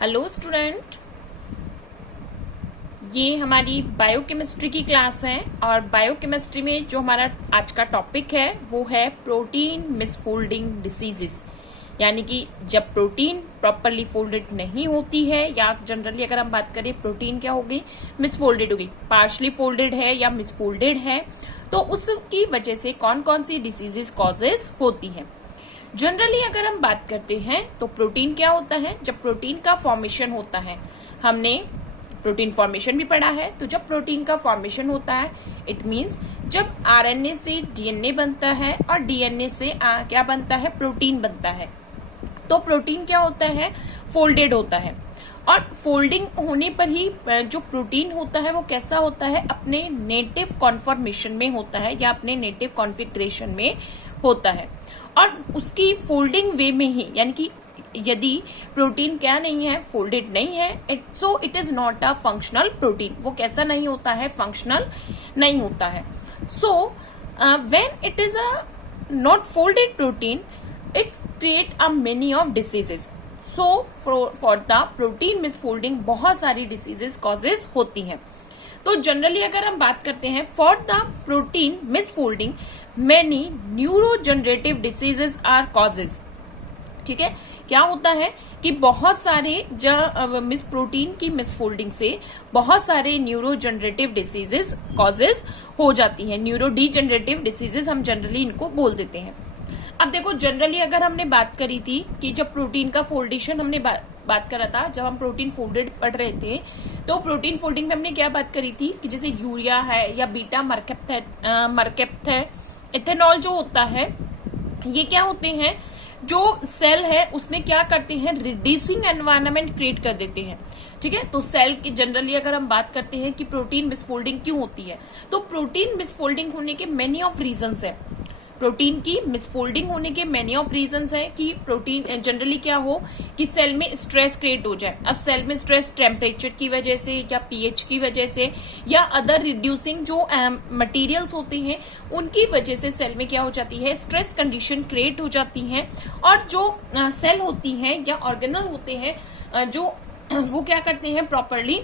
Hello student, ये हमारी biochemistry की क्लास है और बायोकेमिस्ट्री में जो हमारा आज का टॉपिक है वो है प्रोटीन मिसफोल्डिंग डिसीजेस। यानी कि जब प्रोटीन प्रॉपरली फोल्डेड नहीं होती है या जनरली अगर हम बात करें प्रोटीन क्या होगी, मिसफोल्डेड होगी, पार्शली फोल्डेड है या मिसफोल्डेड है, तो उसकी वजह से कौन कौन सी डिसीजेस कॉजेज होती हैं। जनरली अगर हम बात करते हैं तो प्रोटीन क्या होता है, जब प्रोटीन का फॉर्मेशन होता है, हमने प्रोटीन फॉर्मेशन भी पढ़ा है, तो जब प्रोटीन का फॉर्मेशन होता है इट मींस जब आरएनए से डीएनए बनता है और डीएनए से क्या बनता है, प्रोटीन बनता है। तो प्रोटीन क्या होता है, फोल्डेड होता है और फोल्डिंग होने पर ही जो प्रोटीन होता है वो कैसा होता है, अपने नेटिव कॉन्फॉर्मेशन में होता है या अपने नेटिव कॉन्फ़िगरेशन में होता है। और उसकी फोल्डिंग वे में ही, यानी कि यदि प्रोटीन क्या नहीं है, फोल्डेड नहीं है, so it is not a functional protein. वो कैसा नहीं होता है, फंक्शनल नहीं होता है। So when it is a not folded protein it create a many of diseases. So for the protein misfolding बहुत सारी डिसीजेस कॉजेज होती हैं। तो जनरली अगर हम बात करते हैं for the protein misfolding many neurogenerative diseases are causes. ठीक है, क्या होता है कि बहुत सारे प्रोटीन की मिसफोल्डिंग से बहुत सारे न्यूरोजनरेटिव डिसीजेस कॉजेज हो जाती हैं। न्यूरो डीजनरेटिव डिसीजेस हम जनरली इनको बोल देते हैं। अब देखो, जनरली अगर हमने बात करी थी कि जब प्रोटीन का फोल्डेशन हमने बात करा था, जब हम प्रोटीन फोल्डेड पढ़ रहे थे, तो प्रोटीन फोल्डिंग में हमने क्या बात करी थी कि जैसे यूरिया है या बीटा मरकेप्थ है, इथेनॉल जो होता है, ये क्या होते हैं, जो सेल है उसमें क्या करते हैं, रिड्यूसिंग एनवायरनमेंट क्रिएट कर देते हैं। ठीक है, तो सेल की जनरली अगर हम बात करते हैं कि प्रोटीन मिसफोल्डिंग क्यों होती है, तो प्रोटीन मिसफोल्डिंग होने के मेनी ऑफ रीजंस है। प्रोटीन की मिसफोल्डिंग होने के मेनी ऑफ रीजंस है कि प्रोटीन जनरली क्या हो कि सेल में स्ट्रेस क्रिएट हो जाए। अब सेल में स्ट्रेस टेम्परेचर की वजह से या पीएच की वजह से या अदर रिड्यूसिंग जो मटेरियल्स होते हैं उनकी वजह से सेल में क्या हो जाती है, स्ट्रेस कंडीशन क्रिएट हो जाती है। और जो सेल होती हैं या ऑर्गेनल होते हैं जो वो क्या करते हैं, प्रॉपरली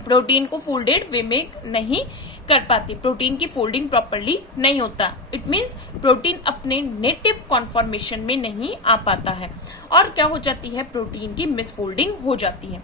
प्रोटीन को फोल्डेड वे में नहीं कर पाती, प्रोटीन की फोल्डिंग प्रॉपरली नहीं होता। इट मींस प्रोटीन अपने नेटिव कॉन्फॉर्मेशन में नहीं आ पाता है और क्या हो जाती है, प्रोटीन की मिसफोल्डिंग हो जाती है।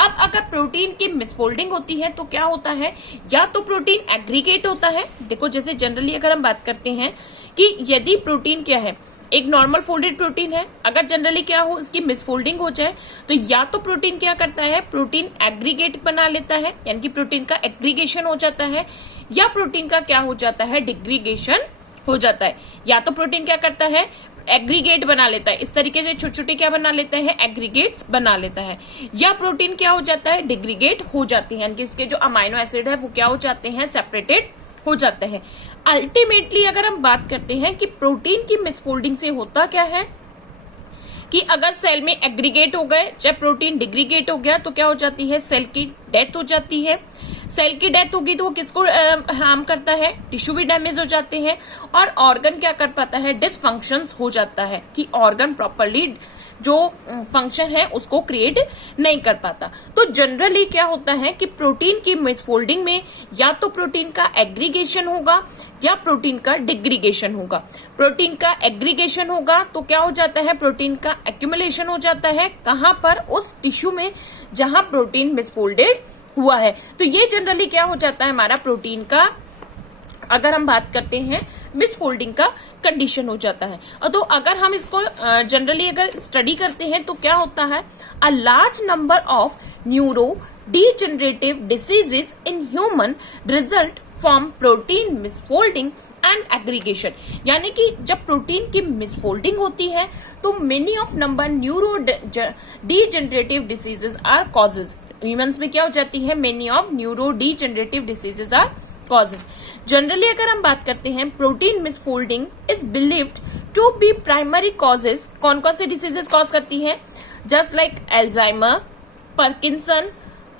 अब अगर प्रोटीन की मिसफोल्डिंग होती है तो क्या होता है, या तो प्रोटीन एग्रीगेट होता है। देखो, जैसे जनरली अगर हम बात करते हैं कि यदि प्रोटीन क्या है, एक नॉर्मल फोल्डेड प्रोटीन है, अगर जनरली क्या हो इसकी मिसफोल्डिंग हो जाए तो या तो प्रोटीन क्या करता है, प्रोटीन एग्रीगेट बना लेता है, यानी कि प्रोटीन का एग्रीगेशन हो जाता है, या प्रोटीन का क्या हो जाता है, डिग्रीगेशन हो जाता है। या तो प्रोटीन क्या करता है, एग्रीगेट बना लेता है, इस तरीके से छोटे छोटे क्या बना लेता है, एग्रीगेट्स बना लेता है, या प्रोटीन क्या हो जाता है, डिग्रीगेट हो जाती है, यानी कि इसके जो अमाइनो एसिड है वो क्या हो जाते हैं, सेपरेटेड हो जाता है। अल्टीमेटली अगर हम बात करते हैं कि प्रोटीन की मिसफोल्डिंग से होता क्या है कि अगर सेल में एग्रीगेट हो गए, जब प्रोटीन डिग्रीगेट हो गया तो क्या हो जाती है, सेल की डेथ हो जाती है। सेल की डेथ होगी तो वो किसको हार्म करता है, टिश्यू भी डैमेज हो जाते हैं और ऑर्गन क्या कर पाता है, डिसफंक्शंस हो जाता है कि ऑर्गन प्रॉपरली जो फंक्शन है उसको क्रिएट नहीं कर पाता। तो जनरली क्या होता है कि प्रोटीन की मिसफोल्डिंग में या तो प्रोटीन का एग्रीगेशन होगा या प्रोटीन का डिग्रीगेशन होगा। प्रोटीन का एग्रीगेशन होगा तो क्या हो जाता है, प्रोटीन का एक्यूमुलेशन हो जाता है, कहां पर, उस टिश्यू में जहां प्रोटीन मिसफोल्डेड हुआ है। तो ये जनरली क्या हो जाता है, हमारा प्रोटीन का अगर हम बात करते हैं मिसफोल्डिंग का कंडीशन हो जाता है। और तो अगर हम इसको जनरली अगर स्टडी करते हैं तो क्या होता है, a large number of neuro degenerative diseases in human result from protein misfolding and aggregation. यानी कि जब प्रोटीन की मिसफोल्डिंग होती है तो many of number neuro degenerative diseases are causes. Humans में क्या हो जाती है, many of neuro degenerative diseases are causes. Generally अगर हम बात करते हैं protein misfolding is believed to be primary causes. कौन कौन से डिसीजेस कॉज करती है, just like Alzheimer, Parkinson,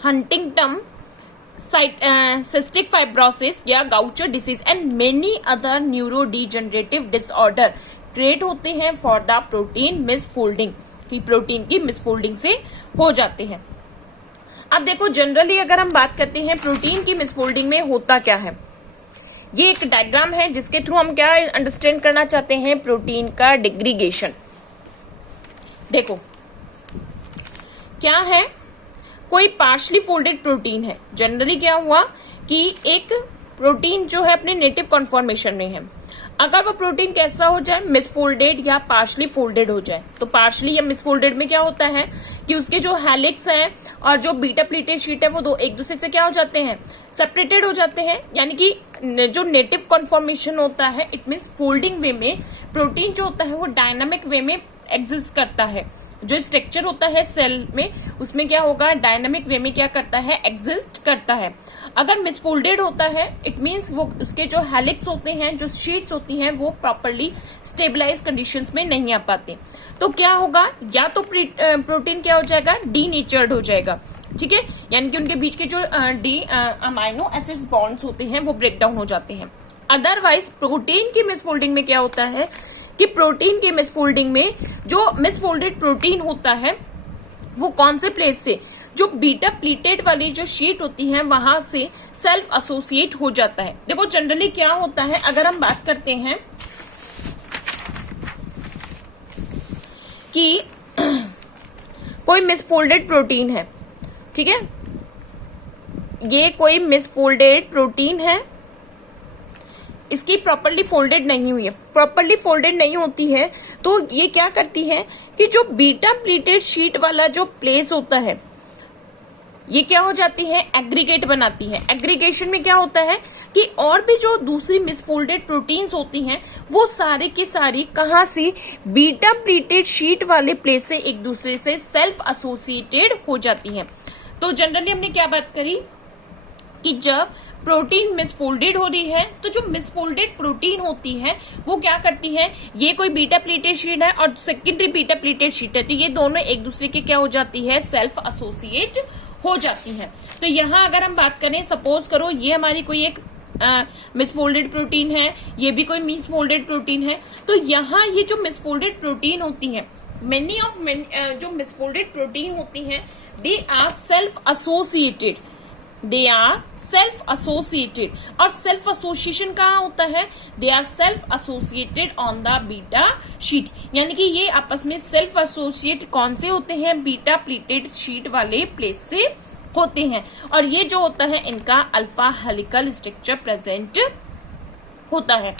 Huntington, cystic fibrosis या Gaucher disease and many other neuro degenerative disorder create होते हैं for the protein misfolding. Protein की misfolding से हो जाते हैं। अब देखो जनरली अगर हम बात करते हैं प्रोटीन की मिसफोल्डिंग में होता क्या है, ये एक डायग्राम है जिसके थ्रू हम क्या अंडरस्टैंड करना चाहते हैं, प्रोटीन का डिग्रीगेशन। देखो क्या है, कोई पार्शली फोल्डेड प्रोटीन है। जनरली क्या हुआ कि एक प्रोटीन जो है अपने नेटिव कॉन्फॉर्मेशन में है, अगर वो प्रोटीन कैसा हो जाए, मिसफोल्डेड या पार्शली फोल्डेड हो जाए, तो पार्शली या मिसफोल्डेड में क्या होता है कि उसके जो हेलिक्स है और जो बीटा प्लीटेड शीट है वो दो एक दूसरे से क्या हो जाते हैं, सेपरेटेड हो जाते हैं। यानी कि जो नेटिव कॉन्फॉर्मेशन होता है, इट मीन्स फोल्डिंग वे में प्रोटीन जो होता है वो डायनामिक वे में एग्जिस्ट करता है। जो स्ट्रक्चर होता है सेल में, उसमें क्या होगा, डायनामिक वे में क्या करता है, एग्जिस्ट करता है। अगर मिसफोल्डेड होता है, इट मीन्स वो उसके जो हेलिक्स होते हैं, जो शीट्स होती हैं, वो प्रॉपरली स्टेबलाइज कंडीशंस में नहीं आ पाते। तो क्या होगा, या तो प्रोटीन क्या हो जाएगा, डीनेचर्ड हो जाएगा, ठीक है, यानी कि उनके बीच के जो डी अमाइनो एसिड्स बॉन्ड्स होते हैं वो ब्रेक डाउन हो जाते हैं। अदरवाइज प्रोटीन की मिसफोल्डिंग में क्या होता है कि प्रोटीन के मिसफोल्डिंग में जो मिसफोल्डेड प्रोटीन होता है वो कौन से प्लेस से, जो बीटा प्लीटेड वाली जो शीट होती है वहां से सेल्फ एसोसिएट हो जाता है। देखो जनरली क्या होता है, अगर हम बात करते हैं कि कोई मिसफोल्डेड प्रोटीन है, ठीक है, ये कोई मिसफोल्डेड प्रोटीन है, इसकी प्रॉपर्ली फोल्डेड नहीं हुई है, प्रॉपर्ली फोल्डेड नहीं होती है, तो ये क्या करती है कि जो बीटा प्लीटेड शीट वाला जो प्लेस होता है, ये क्या हो जाती है, एग्रीगेट बनाती है। एग्रीगेशन में क्या होता है कि और भी जो दूसरी मिसफोल्डेड प्रोटीन्स होती हैं वो सारे की सारी कहाँ से, बीटा प्लीटेड शीट वाले प्लेस से एक दूसरे से सेल्फ एसोसिएटेड हो जाती हैं। तो जनरली हमने क्या बात करी कि जब प्रोटीन मिसफोल्डेड हो रही है तो जो मिसफोल्डेड प्रोटीन होती है वो क्या करती है, ये कोई बीटा प्लीटेड शीट है और सेकेंडरी बीटा प्लीटेड शीट है, तो ये दोनों एक दूसरे के क्या हो जाती है, सेल्फ एसोसिएट हो जाती है। तो यहाँ अगर हम बात करें, सपोज करो ये हमारी कोई एक मिसफोल्डेड प्रोटीन है, ये भी कोई मिसफोल्डेड प्रोटीन है, तो यहाँ ये जो मिसफोल्डेड प्रोटीन होती है, मेनी ऑफ जो मिसफोल्डेड प्रोटीन होती हैं, they are self associated, they are self associated. और सेल्फ एसोसिएशन कहाँ होता है, they are self associated on the beta sheet, यानी कि ये आपस में सेल्फ एसोसिएट कौन से होते हैं, बीटा प्लीटेड शीट वाले प्लेस से होते हैं। और ये जो होता है इनका अल्फा हेलिकल स्ट्रक्चर प्रेजेंट होता है।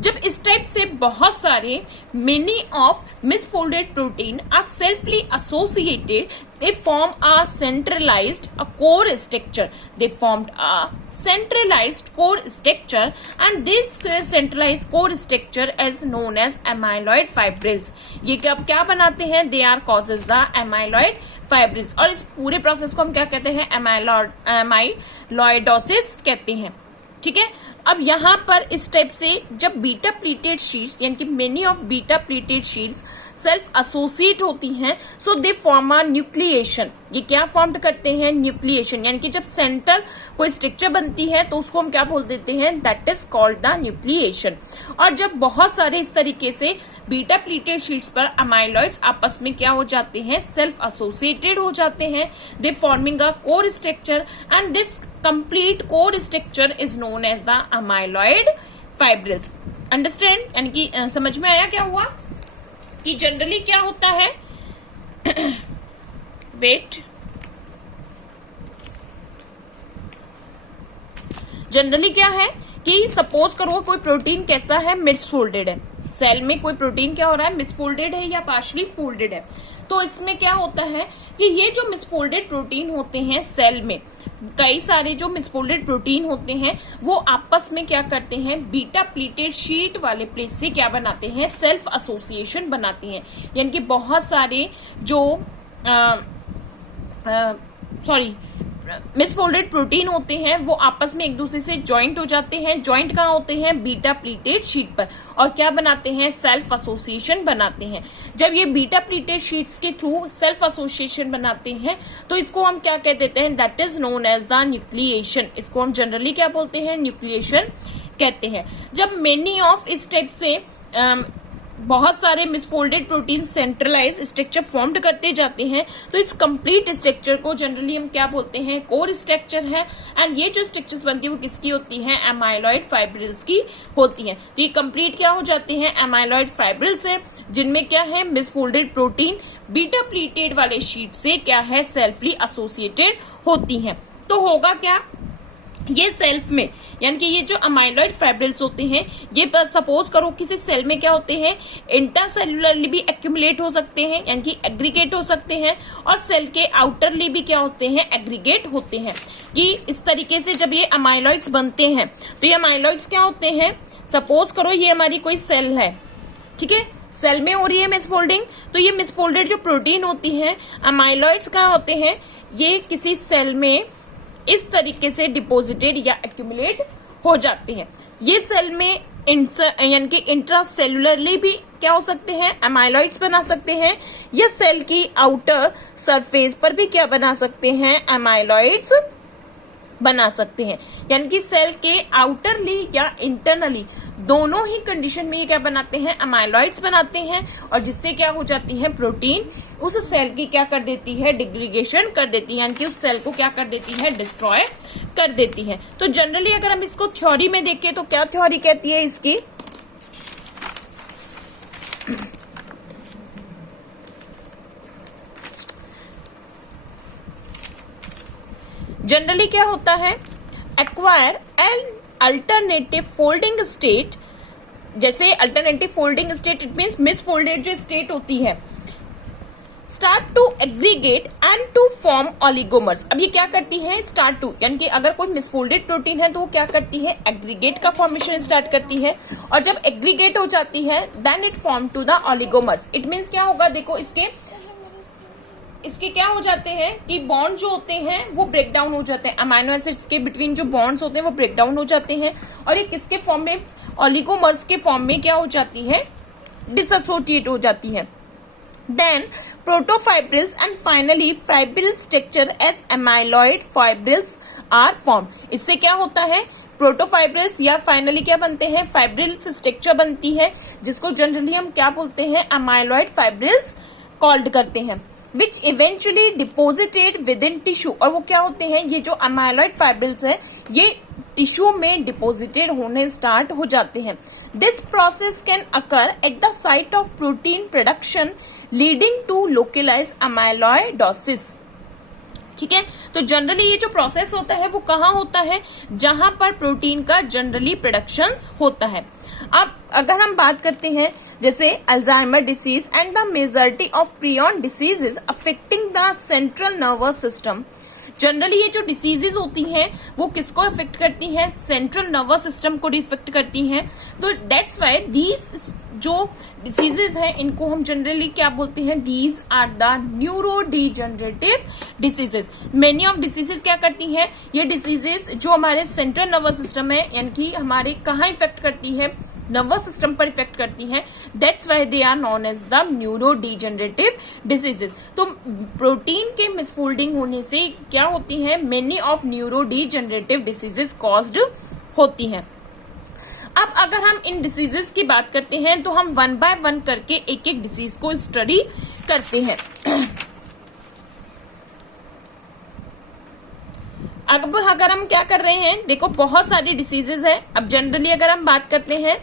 जब इस टाइप से बहुत सारे many of misfolded protein are selfly associated, they form a centralized core structure, they formed a centralized core structure, and this centralized core structure is known as amyloid fibrils। ये क्या बनाते हैं, they are causes the amyloid fibrils, और इस पूरे process को हम क्या कहते हैं, amyloidosis कहते हैं, ठीक है। अब यहाँ पर इस टाइप से जब बीटा प्लीटेड शीट्स, यानी कि many of beta pleated sheets self associate होती हैं, सो दे फॉर्म अ न्यूक्लिएशन। ये क्या फॉर्म करते हैं, न्यूक्लिएशन, यानी कि जब सेंटर कोई स्ट्रक्चर बनती है तो उसको हम क्या बोल देते हैं, that is called the nucleation. और जब बहुत सारे इस तरीके से बीटा प्लीटेड शीट्स पर अमाइलॉइड्स आपस में क्या हो जाते हैं, सेल्फ एसोसिएटेड हो जाते हैं, they forming a core structure, and this complete core structure is known as the amyloid fibrils। Understand, यानी कि समझ में आया क्या हुआ कि जनरली क्या होता है, वेट, जनरली क्या है कि सपोज करो कोई प्रोटीन कैसा है, मिसफोल्डेड है, सेल में कोई प्रोटीन क्या हो रहा है, मिसफोल्डेड है या पार्शली फोल्डेड है। तो इसमें क्या होता है कि ये जो मिसफोल्डेड प्रोटीन होते हैं सेल में, कई सारे जो मिसफोल्डेड प्रोटीन होते हैं वो आपस में क्या करते हैं, बीटा प्लीटेड शीट वाले प्लेस से क्या बनाते हैं, सेल्फ एसोसिएशन बनाते हैं। यानी कि बहुत सारे जो मिसफोल्डेड प्रोटीन होते हैं वो आपस में एक दूसरे से ज्वाइंट हो जाते हैं। ज्वाइंट कहाँ होते हैं, बीटा प्लीटेड शीट पर, और क्या बनाते हैं, सेल्फ एसोसिएशन बनाते हैं। जब ये बीटा प्लीटेड शीट्स के थ्रू सेल्फ एसोसिएशन बनाते हैं तो इसको हम क्या कह देते हैं, that is known as the nucleation. इसको हम जनरली क्या बोलते हैं, न्यूक्लिएशन कहते हैं। जब मेनी ऑफ इस टाइप से बहुत सारे misfolded protein centralise structure formed करते जाते हैं, तो इस कंप्लीट स्ट्रक्चर को जनरली हम क्या बोलते हैं, कोर स्ट्रक्चर है। एंड ये जो स्ट्रक्चर्स बनती है वो किसकी होती है, एमाइलॉइड फाइब्रिल्स की होती है। तो ये कंप्लीट क्या हो जाते हैं, एमाइलॉइड फाइब्रिल्स है, जिनमें क्या है, मिसफोल्डेड प्रोटीन बीटा प्लीटेड वाले शीट से क्या है, सेल्फली एसोसिएटेड होती है। तो होगा क्या, ये सेल्फ में, यानी कि ये जो अमाइलॉइड फाइब्रिल्स होते हैं, ये सपोज करो किसी सेल में क्या होते हैं, इंट्रासेलुलरली भी एक्यूमुलेट हो सकते हैं, यानी कि एग्रीगेट हो सकते हैं, और सेल के आउटरली भी क्या होते हैं, एग्रीगेट होते हैं। कि इस तरीके से जब ये अमाइलॉइड्स बनते हैं, तो ये अमाइलॉइड्स क्या होते हैं, सपोज करो ये हमारी कोई सेल है, ठीक है, सेल में हो रही है मिसफोल्डिंग, तो ये मिसफोल्डेड जो प्रोटीन होती है, अमाइलॉइड्स कहाँ होते हैं, ये किसी सेल में इस तरीके से डिपोजिटेड या एक्यूमुलेट हो जाते हैं। ये सेल में यानी कि इंट्रासेलुलरली भी क्या हो सकते हैं, एमाइलॉइड्स बना सकते हैं, या सेल की आउटर सरफेस पर भी क्या बना सकते हैं, एमाइलॉइड्स बना सकते हैं। यानी कि सेल के आउटरली या इंटरनली दोनों ही कंडीशन में ये क्या बनाते हैं, अमाइलॉइड्स बनाते हैं, और जिससे क्या हो जाती है, प्रोटीन उस सेल की क्या कर देती है, डिग्रीगेशन कर देती है, यानी कि उस सेल को क्या कर देती है, डिस्ट्रॉय कर देती है। तो जनरली अगर हम इसको थ्योरी में देखें तो क्या थ्योरी कहती है इसकी, जनरली क्या होता है, acquire an alternative folding state, जैसे alternative folding state it means misfolded जो स्टेट होती है, start to aggregate and to form oligomers. अब ये क्या करती है, स्टार्ट टू, यानी कि अगर कोई मिसफोल्डेड प्रोटीन है तो वो क्या करती है, एग्रीगेट का फॉर्मेशन स्टार्ट करती है, और जब एग्रीगेट हो जाती है then it form to the oligomers. It means क्या होगा, देखो इसके क्या हो जाते हैं कि बॉन्ड जो होते हैं वो ब्रेक डाउन हो जाते हैं, अमाइनो एसिड्स के बिटवीन जो बॉन्ड्स होते हैं वो ब्रेक डाउन हो जाते हैं, और ये किसके फॉर्म में, ऑलिगोमर्स के फॉर्म में क्या हो जाती है, डिसोसिएट हो जाती है। Then protofibrils and finally fibril structure as amyloid fibrils are form. इससे क्या होता है, प्रोटोफाइब्रिल्स या फाइनली क्या बनते हैं, फाइब्रिल्स स्ट्रक्चर बनती है, जिसको जनरली हम क्या बोलते हैं, एमाइलॉइड फाइब्रिल्स कॉल्ड करते हैं, which eventually deposited with in tissue. और वो क्या होते हैं, ये जो अमाइलॉइड फाइब्रिल्स है ये टिश्यू में डिपोजिटेड होने स्टार्ट हो जाते हैं। This process can occur at the site of protein production leading to localise amyloidosis. ठीक है, तो जनरली ये जो प्रोसेस होता है वो कहाँ होता है, जहां पर प्रोटीन का जनरली प्रोडक्शन होता है। अब अगर हम बात करते हैं जैसे Alzheimer disease and the majority of prion diseases affecting the central nervous system, generally ये जो डिसीजेज होती हैं वो किसको अफेक्ट करती हैं, सेंट्रल नर्वस सिस्टम को इफेक्ट करती हैं। तो दैट्स वाई दीज जो डिसीजेज हैं इनको हम जनरली क्या बोलते हैं, these are the neuro degenerative diseases. Many of diseases क्या करती हैं, ये डिसीजेज जो हमारे सेंट्रल नर्वस सिस्टम है यानी कि हमारे कहाँ इफेक्ट करती है, नर्वस सिस्टम पर इफेक्ट करती हैं, that's why they are known as the neuro degenerative diseases. तो प्रोटीन के मिसफोल्डिंग होने से क्या होती है, many of neuro degenerative diseases caused होती हैं। अब अगर हम इन डिसीजेस की बात करते हैं तो हम वन बाय वन करके एक एक डिसीज को स्टडी करते हैं। अब अगर हम क्या कर रहे हैं, देखो बहुत सारी डिसीजेस है। अब जनरली अगर हम बात करते हैं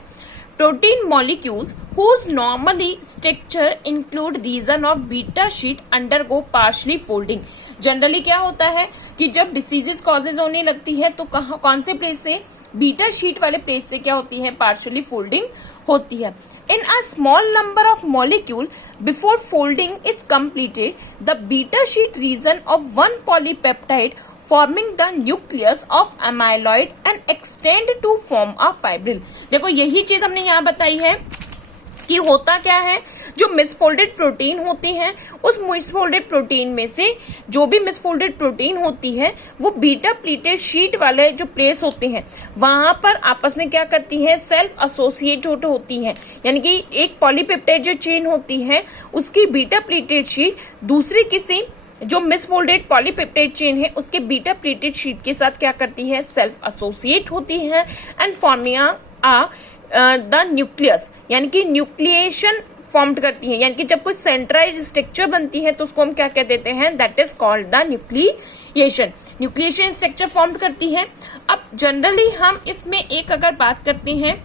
protein molecules whose normally structure include region of beta sheet undergo partially folding। Generally क्या होता है कि जब डिसीजेस कॉजेज होने लगती है तो कौन से प्लेस से, बीटा शीट वाले प्लेस से क्या होती है, पार्शियली फोल्डिंग होती है। In a small number of molecule before folding is completed the beta sheet region of one polypeptide forming the nucleus of amyloid and extend to form a fibril. देखो यही चीज हमने यहाँ बताई है कि होता क्या है, जो मिसफोल्डेड प्रोटीन होती है उस मिसफोल्डेड प्रोटीन में से जो भी मिसफोल्डेड प्रोटीन होती है वो बीटा प्लीटेड शीट वाले जो प्लेस होते हैं वहां पर आपस में क्या करती है, सेल्फ एसोसिएट होती है। यानी कि एक पॉलीपेप्टाइड जो चेन होती है उसकी बीटा प्लीटेड शीट दूसरी किसी जो मिसफोल्डेड पॉलीपेप्टाइड चेन है उसके बीटा प्लीटेड शीट के साथ क्या करती है, सेल्फ एसोसिएट होती है and forming a the nucleus, यानी कि न्यूक्लिएशन फॉर्म करती है, यानी कि जब कोई सेंट्राइज स्ट्रक्चर बनती है तो उसको हम क्या कह देते हैं, that is called the nucleation. Nucleation structure form करती है। अब जनरली हम इसमें एक अगर बात करते हैं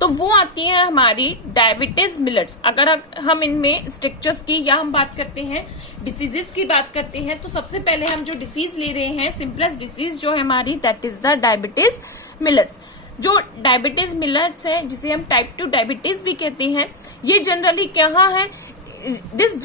तो वो आती है हमारी डायबिटीज मिलेट्स। अगर हम इनमें स्ट्रक्चर्स की या हम बात करते हैं डिसीजेस की बात करते हैं, तो सबसे पहले हम जो डिसीज ले रहे हैं, सिंपलेस्ट डिसीज जो है हमारी, that is the diabetes millets. जो डायबिटीज मिलेट्स है, जिसे हम टाइप 2 डायबिटीज भी कहते हैं, ये जनरली क्या है, this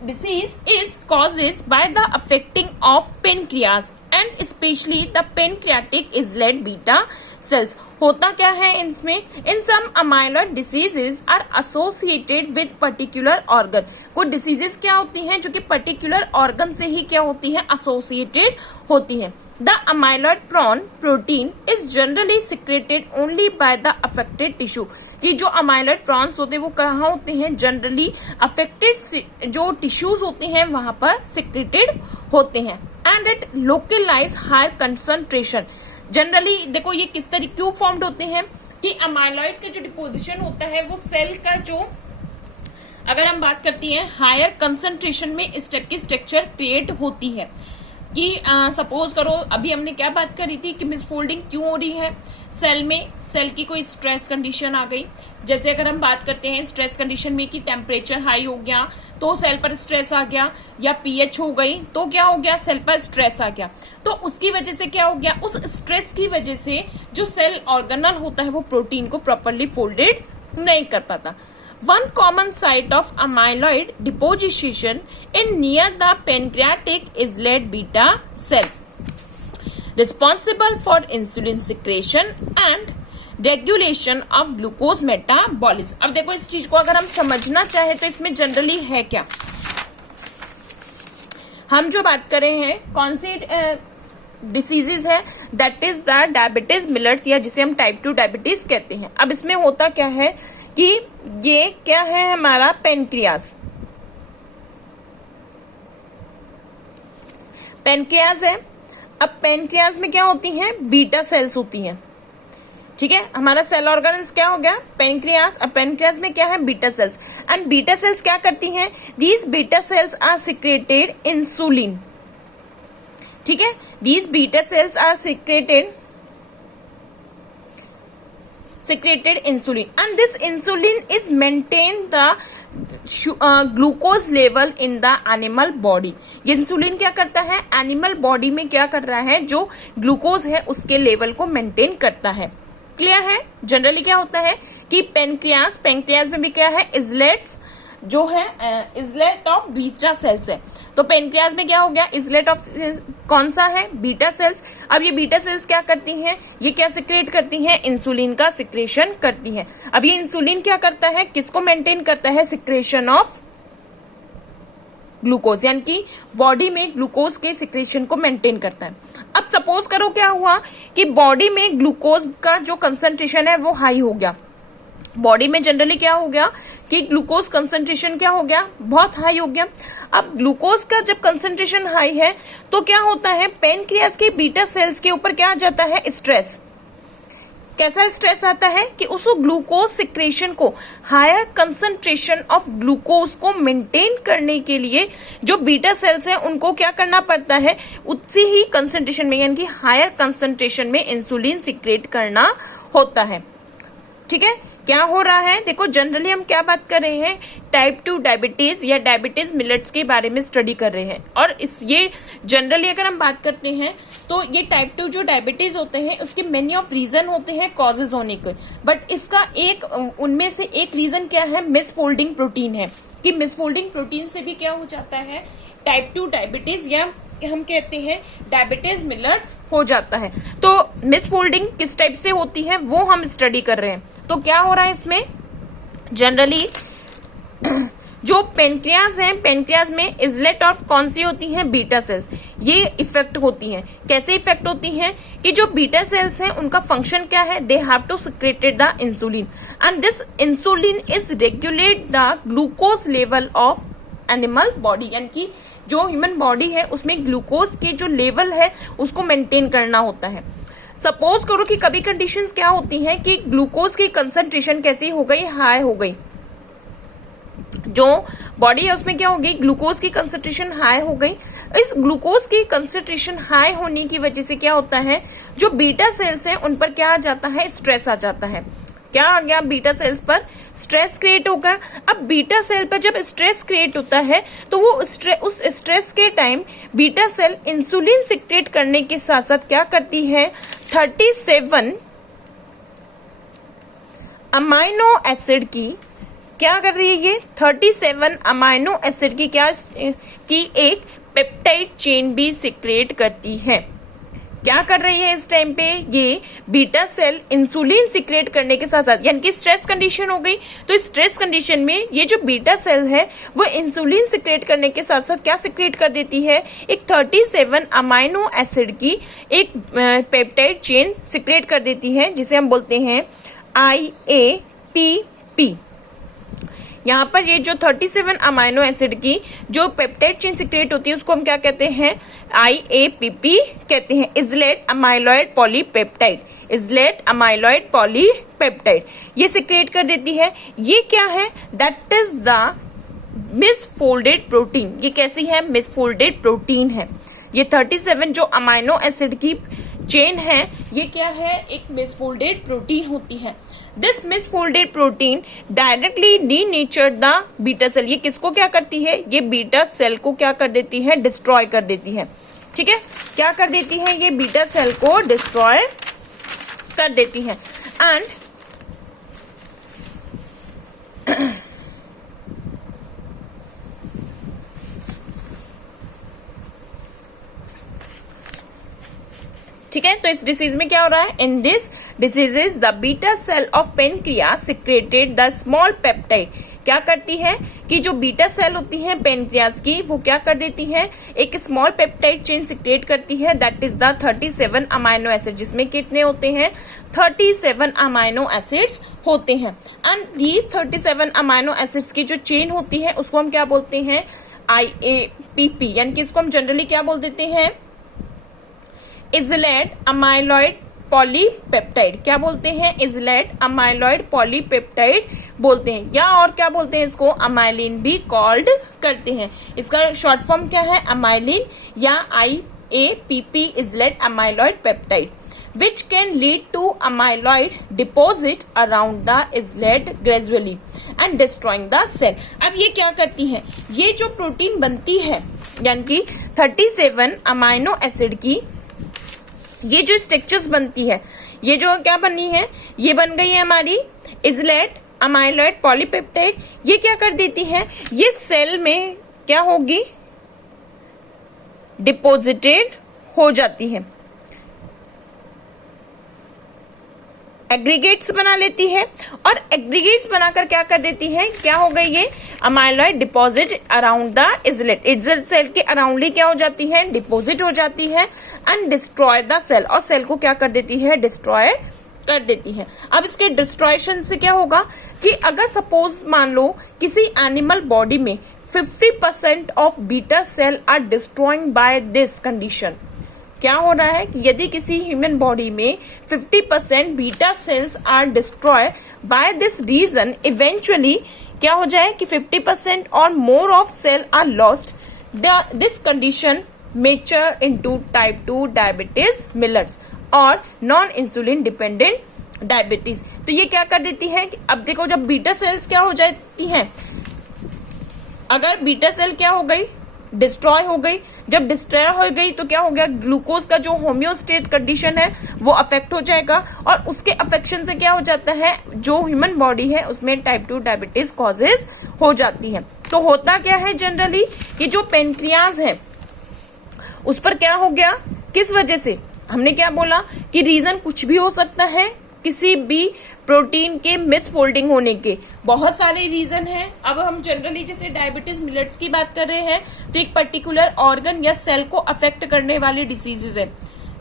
disease is caused by the affecting of pancreas and especially the pancreatic islet beta cells। होता क्या है इसमें, in some amyloid diseases are associated with particular organ। कुछ डिसीजेस क्या होती हैं जो कि पर्टिकुलर ऑर्गन से ही क्या होती है, एसोसिएटेड होती है। The amyloid protein is generally secreted only by the affected tissue। कि जो amyloid प्रॉन्स होते हैं वो कहाँ होते हैं, जनरली अफेक्टेड जो टिश्यूज होते हैं वहां पर सिक्रेटेड होते हैं। And it localise higher concentration. Generally देखो ये किस तरीके क्यों फॉर्म्ड होते हैं कि अमाइलॉइड का जो डिपोजिशन होता है वो सेल का जो, अगर हम बात करती हैं हायर कंसंट्रेशन में इस टाइप की स्ट्रक्चर क्रिएट होती है। कि सपोज करो अभी हमने क्या बात करी थी कि मिसफोल्डिंग क्यों हो रही है सेल में, सेल की कोई स्ट्रेस कंडीशन आ गई। जैसे अगर हम बात करते हैं स्ट्रेस कंडीशन में कि टेम्परेचर हाई हो गया तो सेल पर स्ट्रेस आ गया, या पीएच हो गई तो क्या हो गया, सेल पर स्ट्रेस आ गया। तो उसकी वजह से क्या हो गया, उस स्ट्रेस की वजह से जो सेल ऑर्गेनल होता है वो प्रोटीन को प्रॉपरली फोल्डेड नहीं कर पाता। One common site of amyloid deposition in near the pancreatic islet beta cell, responsible for insulin secretion and regulation of glucose metabolism। अब देखो इस चीज को अगर हम समझना चाहे तो इसमें जनरली है क्या, हम जो बात कर रहे हैं कौन सी डिसीजेज है, that is the diabetes millets, या जिसे हम टाइप 2 डायबिटीज कहते हैं। अब इसमें होता क्या है कि ये क्या है हमारा पेनक्रियाज, पेनक्रियाज है। अब पेनक्रियाज में क्या होती हैं, बीटा सेल्स होती हैं, ठीक है। हमारा सेल ऑर्गन्स क्या हो गया, पेनक्रियाज। अब पेनक्रियाज में क्या है, beta cells. And beta cells क्या करती हैं, these beta cells are secreted insulin, ठीक है। These beta cells are secreted insulin and this insulin is maintain the glucose level in the animal body। ये इंसुलिन क्या करता है, एनिमल बॉडी में क्या कर रहा है, जो ग्लूकोज है उसके लेवल को मेंटेन करता है। क्लियर है। जनरली क्या होता है कि पेनक्रियाज में भी क्या है, इजलेट्स जो है इजलेट ऑफ बीटा सेल्स है। तो पेनक्रियाज में क्या हो गया, इजलेट ऑफ कौन सा है, बीटा सेल्स। अब ये बीटा सेल्स क्या करती हैं, ये क्या सिक्रेट करती हैं, इंसुलिन का सिक्रेशन करती हैं। अब ये इंसुलिन क्या करता है, किसको मेंटेन करता है, सिक्रेशन ऑफ ग्लूकोज, यानी कि बॉडी में ग्लूकोज के सिक्रेशन को मेंटेन करता है। अब सपोज करो क्या हुआ कि बॉडी में ग्लूकोज का जो कंसंट्रेशन है वो हाई हो गया। बॉडी में जनरली क्या हो गया कि ग्लूकोज कंसंट्रेशन क्या हो गया, बहुत हाई हो गया। अब ग्लूकोज का जब कंसंट्रेशन हाई है तो क्या होता है, पेनक्रियाज के बीटा सेल्स के ऊपर क्या आ जाता है, स्ट्रेस। कैसा स्ट्रेस आता है कि उस ग्लूकोज सिक्रेशन को, हायर कंसंट्रेशन ऑफ ग्लूकोज को मेंटेन करने के लिए जो बीटा सेल्स हैं उनको क्या करना पड़ता है, उसी ही कंसंट्रेशन में यानी कि हायर कंसंट्रेशन में इंसुलिन सिक्रेट करना होता है। ठीक है, क्या हो रहा है, देखो जनरली हम क्या बात कर रहे हैं, टाइप 2 डायबिटीज या डायबिटीज मिलेट्स के बारे में स्टडी कर रहे हैं। और ये जनरली अगर हम बात करते हैं तो ये टाइप 2 जो डायबिटीज होते हैं उसके मेनी ऑफ रीजन होते हैं कॉजेज होने के, बट इसका एक उनमें से एक रीजन क्या है, मिसफोल्डिंग प्रोटीन है कि मिसफोल्डिंग प्रोटीन से भी क्या हो जाता है, टाइप 2 डायबिटीज या हम कहते हैं डायबिटीज मिलेट्स हो जाता है। तो मिसफोल्डिंग किस टाइप से होती है वो हम स्टडी कर रहे हैं। तो क्या हो रहा है इसमें, जनरली जो पेनक्रियाज है, पेनक्रियाज में इजलेट ऑफ कौन सी होती हैं, बीटा सेल्स, ये इफेक्ट होती हैं। कैसे इफेक्ट होती हैं कि जो बीटा सेल्स हैं उनका फंक्शन क्या है, they have to secreted the insulin and this insulin is regulate the glucose level of animal body, यानी कि जो ह्यूमन बॉडी है उसमें ग्लूकोज के जो लेवल है उसको मेंटेन करना होता है। सपोज करो कि कभी कंडीशंस क्या होती हैं कि ग्लूकोज की कंसंट्रेशन कैसी हो गई, हाई हो गई, जो बॉडी है उसमें क्या हो गई, ग्लूकोज की कंसंट्रेशन हाई हो गई। इस ग्लूकोज की कंसंट्रेशन हाई होने की वजह से क्या होता है, जो बीटा सेल्स हैं उन पर क्या आ जाता है, स्ट्रेस आ जाता है। क्या आ गया, बीटा सेल्स पर स्ट्रेस क्रिएट होगा। अब बीटा सेल पर जब स्ट्रेस क्रिएट होता है तो वो उस स्ट्रेस के time beta cell insulin secrete करने के साथ साथ क्या करती है, 37 अमाइनो एसिड की क्या कर रही है, ये 37 अमाइनो एसिड की क्या की एक पेप्टाइड चेन भी सिक्रेट करती है। क्या कर रही है इस टाइम पे, ये बीटा सेल इंसुलिन सिक्रेट करने के साथ साथ, यानी कि स्ट्रेस कंडीशन हो गई, तो इस स्ट्रेस कंडीशन में ये जो बीटा सेल है वो इंसुलिन सिक्रेट करने के साथ साथ क्या सिक्रेट कर देती है, एक 37 अमाइनो एसिड की एक पेप्टाइड चेन सिक्रेट कर देती है, जिसे हम बोलते हैं IAPP। यहाँ पर ये जो 37 अमाइनो एसिड की जो पेप्टाइड चेन सिक्रेट होती है उसको हम क्या कहते हैं, IAPP कहते हैं, इजलेट अमाइलॉइड पॉलीपेप्टाइड, इजलेट अमाइलॉइड पॉलीपेप्टाइड ये सिक्रेट कर देती है। ये क्या है, that is the misfolded protein. ये कैसी है, मिसफोल्डेड प्रोटीन है। ये 37 जो अमाइनो एसिड की चेन है ये क्या है, एक मिसफोल्डेड प्रोटीन होती है। This misfolded protein directly denature the beta cell. ये किसको क्या करती है, ये बीटा सेल को क्या कर देती है, डिस्ट्रॉय कर देती है। ठीक है, क्या कर देती है, ये बीटा सेल को डिस्ट्रॉय कर देती है। एंड ठीक है, तो इस डिसीज में क्या हो रहा है, in this diseases the beta cell of pancreas secreted the small peptide. क्या करती है कि जो बीटा सेल होती है पेनक्रियास की वो क्या कर देती है, एक स्मॉल पेप्टाइड चेन सिक्रेट करती है, that is the 37 amino acid, जिसमें कितने होते हैं, 37 अमाइनो एसिड्स होते हैं। एंड दीज 37 अमाइनो एसिड्स की जो चेन होती है उसको हम क्या बोलते हैं, IAPP, यानी कि इसको हम जनरली क्या बोल देते हैं, इजलेट अमाइलॉइड पॉलीपेप्टाइड। क्या बोलते हैं, इजलेट अमाइलॉइड पॉलीपेप्टाइड बोलते हैं, या और क्या बोलते हैं इसको, अमाइलिन भी कॉल्ड करते हैं। इसका शॉर्ट फॉर्म क्या है, अमाइलिन या IAPP, islet amyloid peptide, which can lead to amyloid deposit around the islet gradually and destroying the cell। अब ये क्या करती है, ये जो प्रोटीन बनती है यानी कि 37 अमाइनो एसिड की ये जो स्ट्रक्चर्स बनती है, ये जो क्या बनी है, ये बन गई है हमारी इजलेट अमाइलॉइड पॉलीपेप्टाइड। ये क्या कर देती है, ये सेल में क्या होगी, डिपोजिटेड हो जाती है, एग्रीगेट्स बना लेती है, और एग्रीगेट्स बनाकर क्या कर देती है, क्या हो गई ये amyloid deposit around the islet, islet cell के अराउंडली क्या हो जाती है, डिपॉजिट हो जाती है, एंड डिस्ट्रॉय द सेल, और सेल को क्या कर देती है, डिस्ट्रॉय कर देती है। अब इसके डिस्ट्रॉयशन से क्या होगा कि अगर सपोज मान लो किसी एनिमल बॉडी में 50% of beta cell are destroying by this condition. क्या हो रहा है कि यदि किसी ह्यूमन बॉडी में 50% beta cells are destroy by this reason, eventually क्या हो जाए कि 50% और more of cell are lost, this condition mature into type 2 diabetes mellitus और नॉन इंसुलिन डिपेंडेंट डायबिटीज। तो ये क्या कर देती है कि अब देखो, जब बीटा सेल्स क्या हो जाती हैं, अगर बीटा सेल क्या हो गई, डिस्ट्रॉय हो गई, जब डिस्ट्रॉय हो गई तो क्या हो गया, ग्लूकोज का जो होम्योस्टेट कंडीशन है वो अफेक्ट हो जाएगा, और उसके अफेक्शन से क्या हो जाता है, जो ह्यूमन बॉडी है उसमें टाइप 2 डायबिटीज कॉजेज हो जाती है। तो होता क्या है जनरली कि जो पेनक्रियाज है उस पर क्या हो गया, किस वजह से, हमने क्या बोला कि रीजन कुछ भी हो सकता है, किसी भी प्रोटीन के मिसफोल्डिंग होने के बहुत सारे रीजन हैं। अब हम जनरली जैसे डायबिटीज मिलेट्स की बात कर रहे हैं तो एक पर्टिकुलर ऑर्गन या सेल को अफेक्ट करने वाली डिसीजेज है,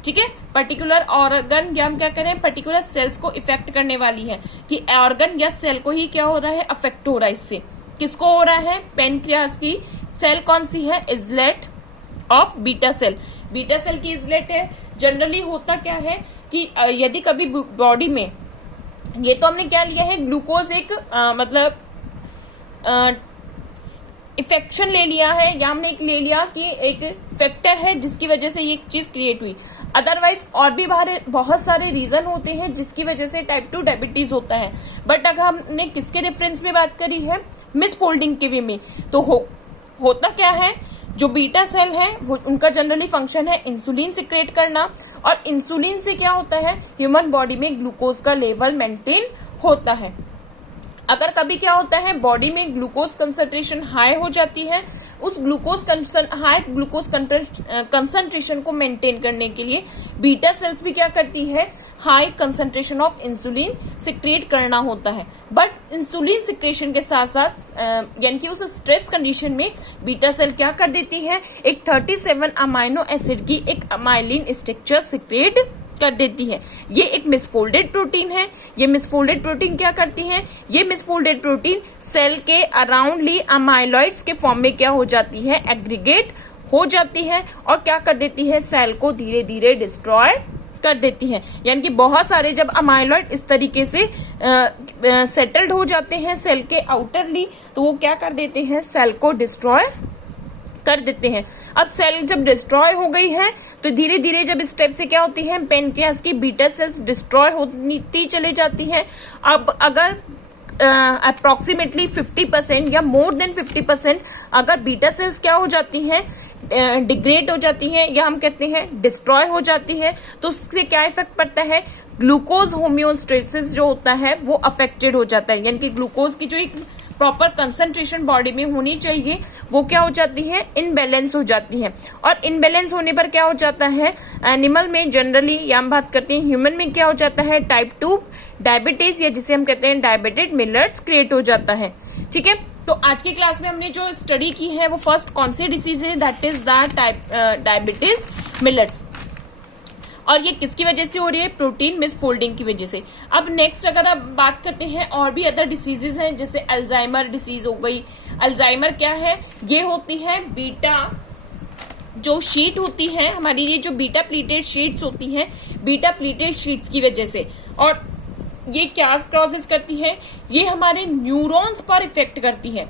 ठीक है, पर्टिकुलर ऑर्गन या हम क्या करें, पर्टिकुलर सेल्स को इफेक्ट करने वाली है कि ऑर्गन या सेल को ही क्या हो रहा है, अफेक्ट हो रहा है। इससे किसको हो रहा है, पेनक्रियास की सेल कौन सी है, islet of beta cell, beta cell की इजलेट है, जनरली होता क्या है कि यदि कभी बॉडी में, ये तो हमने क्या लिया है, ग्लूकोज एक मतलब इफेक्शन ले लिया है, या हमने एक ले लिया कि एक फैक्टर है जिसकी वजह से ये चीज क्रिएट हुई। अदरवाइज और भी बहुत सारे रीजन होते हैं जिसकी वजह से टाइप 2 डायबिटीज होता है। बट अगर हमने किसके रेफरेंस में बात करी है, मिसफोल्डिंग के वे में, तो होता क्या है, जो बीटा सेल है वो उनका जनरली फंक्शन है इंसुलिन सिक्रेट करना, और इंसुलिन से क्या होता है, ह्यूमन बॉडी में ग्लूकोज का लेवल मेंटेन होता है। अगर कभी क्या होता है, बॉडी में ग्लूकोज कंसंट्रेशन हाई हो जाती है, उस हाई ग्लूकोज कंसंट्रेशन को मेंटेन करने के लिए बीटा सेल्स भी क्या करती है, high concentration of insulin secrete करना होता है। बट इंसुलिन सिक्रेशन के साथ साथ यानी कि उस स्ट्रेस कंडीशन में बीटा सेल क्या कर देती है, एक 37 अमाइनो एसिड की एक अमाइलिन स्ट्रक्चर सिक्रेट कर देती है। ये एक मिसफोल्डेड प्रोटीन है। ये मिसफोल्डेड प्रोटीन क्या करती है, ये मिसफोल्डेड प्रोटीन सेल के अराउंडली अमाइलॉइड्स के फॉर्म में क्या हो जाती है, एग्रीगेट हो जाती है, और क्या कर देती है, सेल को धीरे धीरे डिस्ट्रॉय कर देती है। यानी कि बहुत सारे जब अमाइलॉइड इस तरीके से सेटल्ड हो जाते हैं सेल के आउटरली, तो वो क्या कर देते हैं, सेल को डिस्ट्रॉय कर देते हैं। अब सेल जब डिस्ट्रॉय हो गई है तो धीरे धीरे जब स्टेप से क्या होती है, पेनक्रियास की बीटा सेल्स डिस्ट्रॉय होती चली जाती है। अब अगर अप्रोक्सीमेटली 50% या मोर देन 50% अगर बीटा सेल्स क्या हो जाती हैं, डिग्रेड हो जाती हैं, या हम कहते हैं डिस्ट्रॉय हो जाती है, तो उससे क्या इफेक्ट पड़ता है, ग्लूकोज होम्योस्टेसिस जो होता है वो अफेक्टेड हो जाता है। यानी कि ग्लूकोज की जो एक प्रॉपर कंसंट्रेशन बॉडी में होनी चाहिए वो क्या हो जाती है, इनबैलेंस हो जाती है। और इनबैलेंस होने पर क्या हो जाता है, एनिमल में जनरली, या हम बात करते हैं ह्यूमन में, क्या हो जाता है, टाइप 2 डायबिटीज, या जिसे हम कहते हैं डायबिटेड मिलर्स क्रिएट हो जाता है। ठीक है, तो आज की क्लास में हमने जो स्टडी की है वो फर्स्ट कौन सी डिसीज है, that is the diabetes mellitus, और ये किसकी वजह से हो रही है, प्रोटीन मिसफोल्डिंग की वजह से। अब नेक्स्ट अगर आप बात करते हैं और भी अदर डिसीजेज हैं, जैसे अल्जाइमर डिसीज हो गई। अल्जाइमर क्या है, ये होती है बीटा जो शीट होती है हमारी, ये जो बीटा प्लीटेड शीट्स होती हैं, बीटा प्लीटेड शीट्स की वजह से। और ये क्या कॉजेस करती है, ये हमारे न्यूरॉन्स पर इफेक्ट करती है।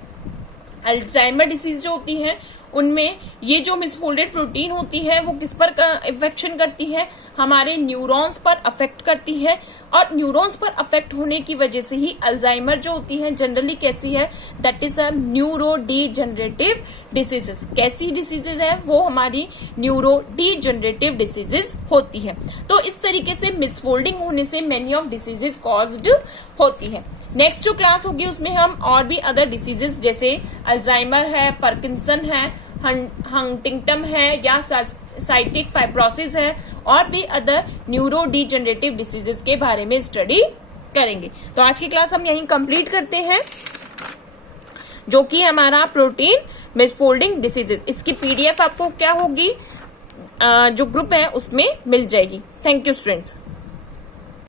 अल्जाइमर डिसीज जो होती है उनमें ये जो मिसफोल्डेड प्रोटीन होती है वो किस पर इफेक्शन करती है, हमारे न्यूरॉन्स पर अफेक्ट करती है। और न्यूरॉन्स पर अफेक्ट होने की वजह से ही अल्जाइमर जो होती है जनरली कैसी है, that is a neuro degenerative diseases. कैसी डिसीजेज है वो, हमारी न्यूरो डीजनरेटिव डिसीजेज होती है। तो इस तरीके से मिसफोल्डिंग होने से मेनी ऑफ डिसीजेज कॉज्ड होती है। नेक्स्ट जो क्लास होगी उसमें हम और भी अदर डिसीजेस जैसे अल्जाइमर है, पार्किंसन है, हंटिंगटन है, या साइटिक फाइब्रोसिस है, और भी अदर न्यूरो डीजनरेटिव डिसीजेस के बारे में स्टडी करेंगे। तो आज की क्लास हम यहीं कंप्लीट करते हैं, जो कि हमारा प्रोटीन मिसफोल्डिंग डिसीजेस। इसकी पीडीएफ आपको क्या होगी, जो ग्रुप है उसमें मिल जाएगी। Thank you students.